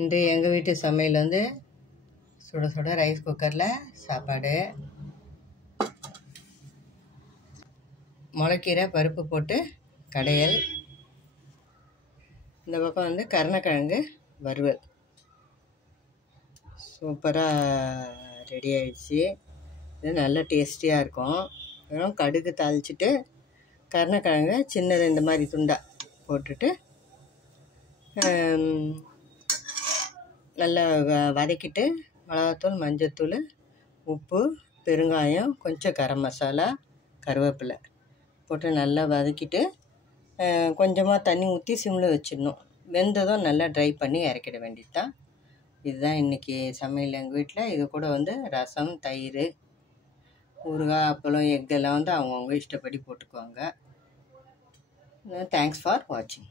இன்று எங்கள் வீட்டு சமையல் வந்து சுட சுட ரைஸ் குக்கரில் சாப்பாடு, முளைக்கீரை பருப்பு போட்டு கடையல், இந்த பக்கம் வந்து கருணக்கிழங்கு வறுவல். சூப்பராக ரெடி ஆயிடுச்சு. இது நல்ல டேஸ்டியாக இருக்கும். வெறும் கடுகு தாளிச்சிட்டு கருணக்கிழங்கு சின்னது இந்த மாதிரி துண்டாக போட்டுட்டு நல்லா வதக்கிட்டு மிளகாத்தூள், மஞ்சத்தூள், உப்பு, பெருங்காயம், கொஞ்சம் கரம் மசாலா, கருவேப்பிலை போட்டு நல்லா வதக்கிட்டு கொஞ்சமாக தண்ணி ஊற்றி சிம்மில் வச்சிடணும். வெந்ததும் நல்லா ட்ரை பண்ணி இறக்கிட வேண்டியது தான். இதுதான் இன்றைக்கி சமையல் எங்கள் வீட்டில். இது கூட வந்து ரசம், தயிர், ஊறுகாய், அப்பளம், எக்கெல்லாம் வந்து அவங்கவுங்க இஷ்டப்படி போட்டுக்குவாங்க. தேங்க்ஸ் ஃபார் வாட்சிங்.